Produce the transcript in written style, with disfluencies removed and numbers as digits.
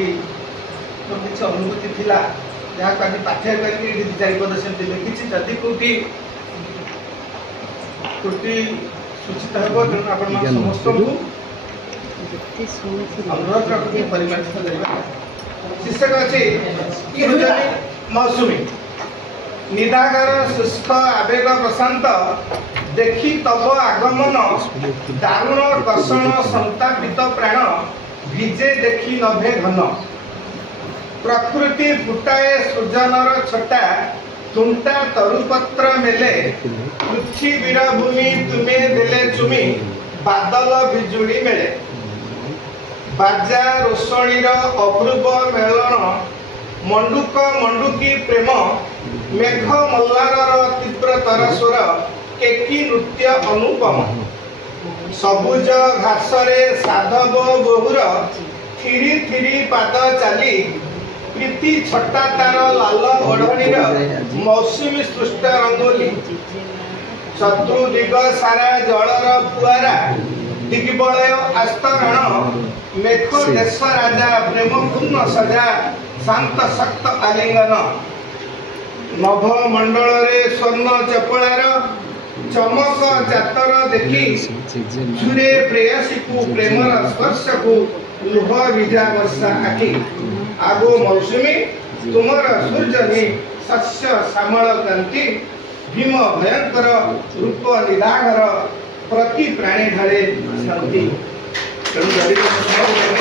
देखि किसी अनुभूति थिला जहाँ को आज पाठ्य करके चार पद सेमती लिखी जदि कौटी त्रुटि सूचित हो तेणु आपण समस्त अनुरोध रखी परिमार्जित करवा शीर्षक अच्छे मौसुमी निदागर शुष्क आवेग प्रशांत देखी तब आगमन दारुण कर्षण संतापित प्राण भिजे देखी नभे घन प्रकृति फुटाए सृजनर छटा तुंटा तरुपत्र मेले पृथ्वीर भूमि तुमे देले चुमी बादल बिजुड़ी मेले बाजा रोषणीर अपूर्व मेलन मंडुक मंडुकी प्रेम मेघ मल्लार तीव्र तरस्वर केकी नृत्य अनुपम सबुज घासरे साधव बहुर थिरी थिरी पाद चाली प्रीति छटा तार लाल ओढ़णीर मौसुमी सृष्ट रंगोली शत्रु दिग सारा जलर फुआरा दिग्बलय आस्तरण मेघ देश राजा प्रेम पूर्ण सजा शांत शक्त आलिंगन नभ मंडल रे स्वर्ण चपलार चमक जातर देखी छुरे प्रेयसी को प्रेमर स्पर्श को लुह विजा वर्षा आखि आगो मौसुमी तुमर सूर्यनी शस्य श्यामल कांति भीम भयंकर रूप निराघर प्रति प्राणी ढाले शांति तेणु